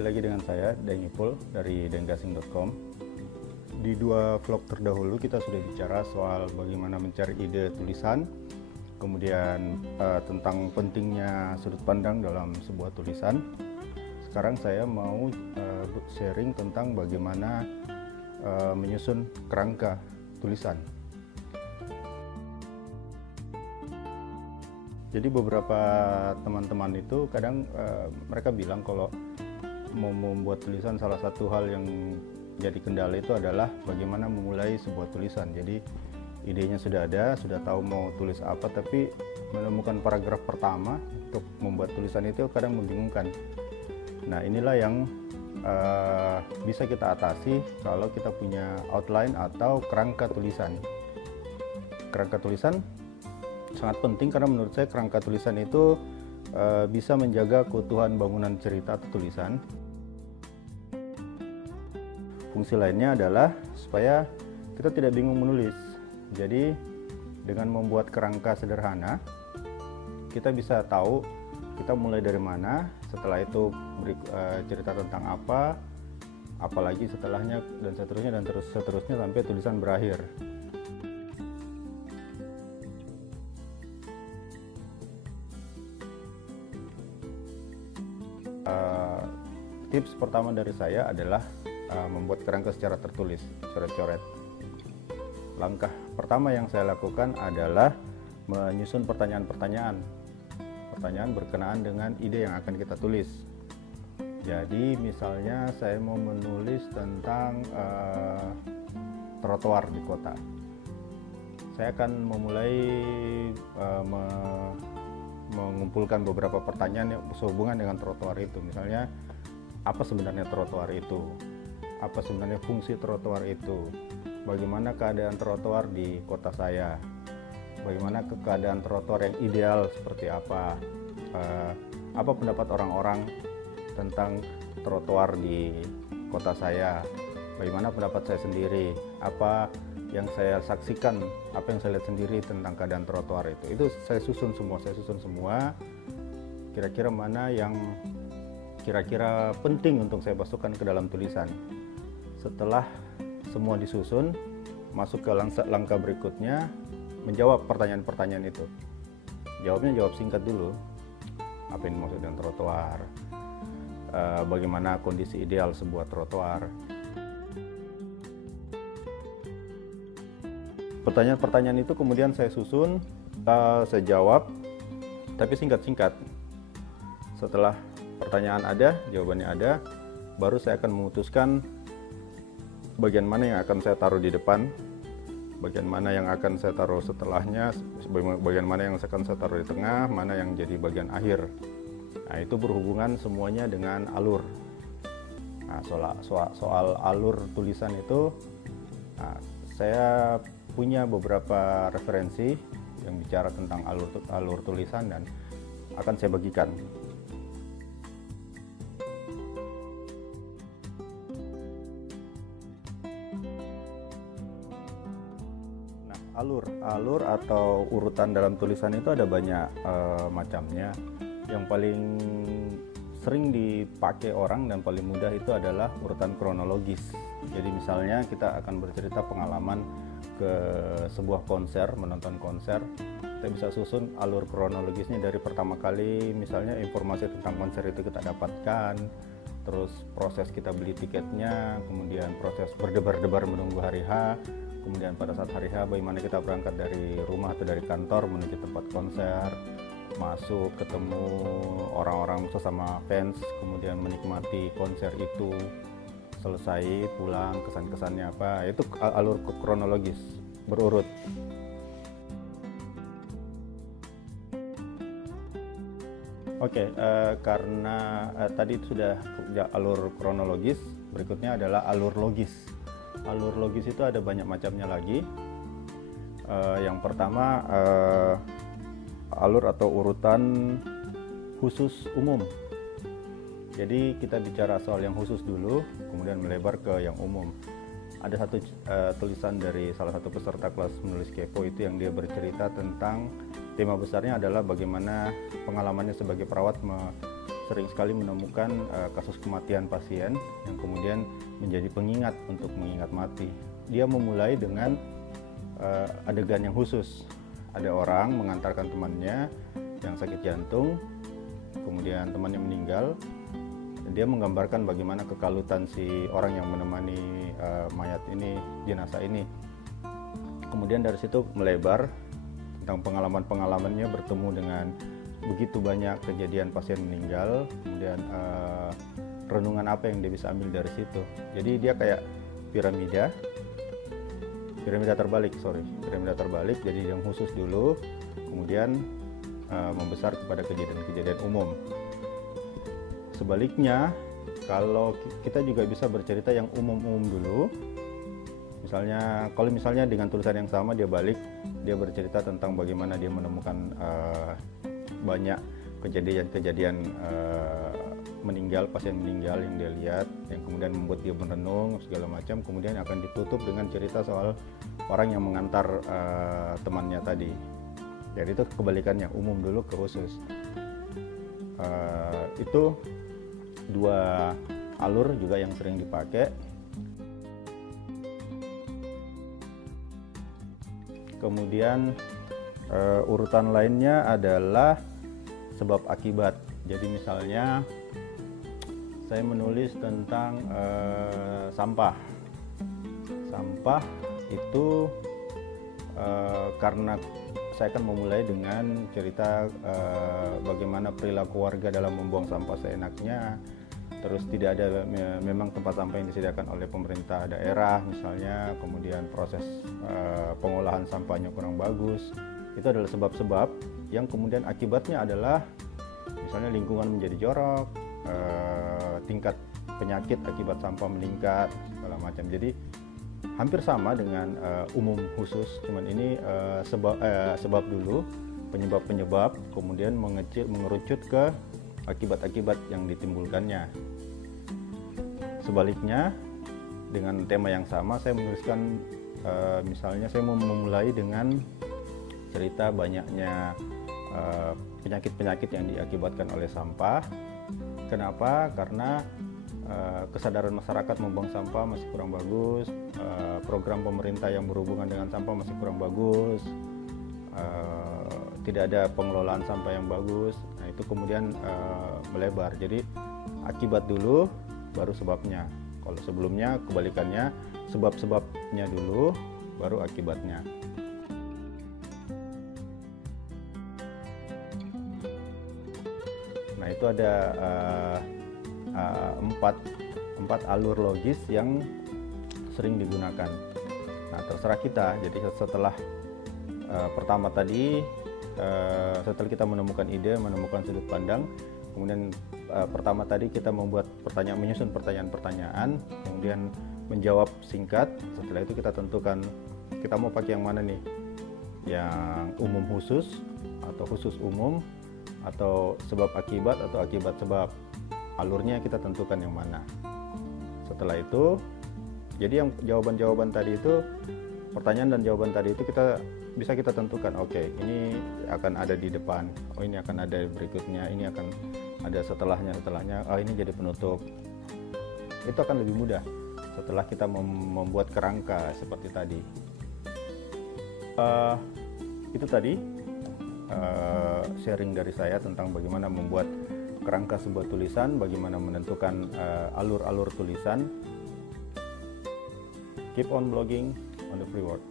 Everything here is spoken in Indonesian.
kembali lagi dengan saya, Dengipul dari denggasing.com. Di dua vlog terdahulu kita sudah bicara soal bagaimana mencari ide tulisan, kemudian tentang pentingnya sudut pandang dalam sebuah tulisan. Sekarang saya mau sharing tentang bagaimana menyusun kerangka tulisan. Jadi beberapa teman-teman itu kadang mereka bilang kalau mau membuat tulisan, salah satu hal yang jadi kendala itu adalah bagaimana memulai sebuah tulisan. Jadi idenya sudah ada, sudah tahu mau tulis apa, tapi menemukan paragraf pertama untuk membuat tulisan itu kadang membingungkan. Nah, inilah yang bisa kita atasi kalau kita punya outline atau kerangka tulisan. Kerangka tulisan sangat penting karena menurut saya kerangka tulisan itu bisa menjaga keutuhan bangunan cerita atau tulisan. Fungsi lainnya adalah supaya kita tidak bingung menulis. Jadi dengan membuat kerangka sederhana, kita bisa tahu kita mulai dari mana, setelah itu cerita tentang apa, apalagi setelahnya, dan seterusnya sampai tulisan berakhir. Tips pertama dari saya adalah membuat kerangka secara tertulis, coret-coret. Langkah pertama yang saya lakukan adalah menyusun pertanyaan-pertanyaan berkenaan dengan ide yang akan kita tulis. Jadi misalnya saya mau menulis tentang trotoar di kota. Saya akan memulai mengumpulkan beberapa pertanyaan yang sehubungan dengan trotoar itu. Misalnya, apa sebenarnya trotoar itu? Apa sebenarnya fungsi trotoar itu? Bagaimana keadaan trotoar di kota saya? Bagaimana keadaan trotoar yang ideal seperti apa? Apa pendapat orang-orang tentang trotoar di kota saya? Bagaimana pendapat saya sendiri? Apa yang saya saksikan, apa yang saya lihat sendiri tentang keadaan trotoar itu? Itu saya susun semua. Kira-kira mana yang kira-kira penting untuk saya masukkan ke dalam tulisan. Setelah semua disusun, masuk ke langkah berikutnya, menjawab pertanyaan-pertanyaan itu. Jawab singkat dulu. Apa yang dimaksud dengan trotoar? Bagaimana kondisi ideal sebuah trotoar? Pertanyaan-pertanyaan itu kemudian saya susun, saya jawab, tapi singkat-singkat. Setelah pertanyaan ada, jawabannya ada, baru saya akan memutuskan bagian mana yang akan saya taruh di depan, bagian mana yang akan saya taruh setelahnya, bagian mana yang akan saya taruh di tengah, mana yang jadi bagian akhir. Nah, itu berhubungan semuanya dengan alur. Nah, soal alur tulisan itu, saya punya beberapa referensi yang bicara tentang alur tulisan dan akan saya bagikan. Alur atau urutan dalam tulisan itu ada banyak macamnya. Yang paling sering dipakai orang dan paling mudah itu adalah urutan kronologis. Jadi misalnya kita akan bercerita pengalaman ke sebuah konser, menonton konser, kita bisa susun alur kronologisnya dari pertama kali misalnya informasi tentang konser itu kita dapatkan, terus proses kita beli tiketnya, kemudian proses berdebar-debar menunggu hari H, kemudian pada saat hari H bagaimana kita berangkat dari rumah atau dari kantor menuju tempat konser, masuk ketemu orang-orang sesama fans, kemudian menikmati konser itu, selesai pulang kesan-kesannya apa, itu alur kronologis berurut. Oke, karena tadi itu sudah alur kronologis, berikutnya adalah alur logis. Alur logis itu ada banyak macamnya lagi. Yang pertama, alur atau urutan khusus umum. Jadi kita bicara soal yang khusus dulu, kemudian melebar ke yang umum. Ada satu tulisan dari salah satu peserta kelas menulis kepo itu yang dia bercerita tentang tema besarnya adalah bagaimana pengalamannya sebagai perawat sering sekali menemukan kasus kematian pasien yang kemudian menjadi pengingat untuk mengingat mati. Dia memulai dengan adegan yang khusus. Ada orang mengantarkan temannya yang sakit jantung, kemudian temannya meninggal. Dia menggambarkan bagaimana kekalutan si orang yang menemani mayat ini, jenazah ini. Kemudian dari situ melebar tentang pengalaman-pengalamannya bertemu dengan begitu banyak kejadian pasien meninggal, kemudian renungan apa yang dia bisa ambil dari situ. Jadi dia kayak piramida terbalik. Jadi yang khusus dulu, kemudian membesar kepada kejadian-kejadian umum. Sebaliknya, kalau kita juga bisa bercerita yang umum-umum dulu. Kalau misalnya dengan tulisan yang sama dia balik, dia bercerita tentang bagaimana dia menemukan banyak kejadian-kejadian pasien meninggal yang dia lihat, yang kemudian membuat dia merenung segala macam. Kemudian akan ditutup dengan cerita soal orang yang mengantar temannya tadi. Jadi itu kebalikannya, umum dulu ke khusus. Itu dua alur juga yang sering dipakai. Kemudian urutan lainnya adalah sebab akibat. Jadi misalnya saya menulis tentang sampah itu karena saya akan memulai dengan cerita bagaimana perilaku warga dalam membuang sampah seenaknya. Terus tidak ada memang tempat sampah yang disediakan oleh pemerintah daerah misalnya, kemudian proses pengolahan sampahnya kurang bagus. Itu adalah sebab-sebab yang kemudian akibatnya adalah misalnya lingkungan menjadi jorok, tingkat penyakit akibat sampah meningkat, segala macam. Jadi hampir sama dengan umum khusus, cuman ini sebab dulu, penyebab-penyebab, kemudian mengerucut ke akibat-akibat yang ditimbulkannya. Sebaliknya, dengan tema yang sama saya menuliskan misalnya saya mau memulai dengan cerita banyaknya penyakit-penyakit yang diakibatkan oleh sampah. Kenapa? Karena kesadaran masyarakat membuang sampah masih kurang bagus, program pemerintah yang berhubungan dengan sampah masih kurang bagus, tidak ada pengelolaan sampah yang bagus. Nah itu kemudian melebar. Jadi akibat dulu, baru sebabnya. Kalau sebelumnya kebalikannya, sebab-sebabnya dulu, baru akibatnya. Nah itu ada empat alur logis yang sering digunakan. Nah terserah kita. Jadi setelah pertama tadi, setelah kita menemukan ide, menemukan sudut pandang, kemudian pertama tadi kita membuat menyusun pertanyaan-pertanyaan, kemudian menjawab singkat. Setelah itu kita tentukan kita mau pakai yang mana nih, yang umum khusus atau khusus umum, atau sebab akibat atau akibat sebab. Alurnya kita tentukan yang mana. Setelah itu, jadi yang jawaban-jawaban tadi itu, pertanyaan dan jawaban tadi itu bisa kita tentukan. Oke, ini akan ada di depan, oh ini akan ada berikutnya, ini akan ada setelahnya, oh ini jadi penutup. Itu akan lebih mudah setelah kita membuat kerangka seperti tadi. Itu tadi sharing dari saya tentang bagaimana membuat kerangka sebuah tulisan, bagaimana menentukan alur-alur tulisan. Keep on blogging on the free world.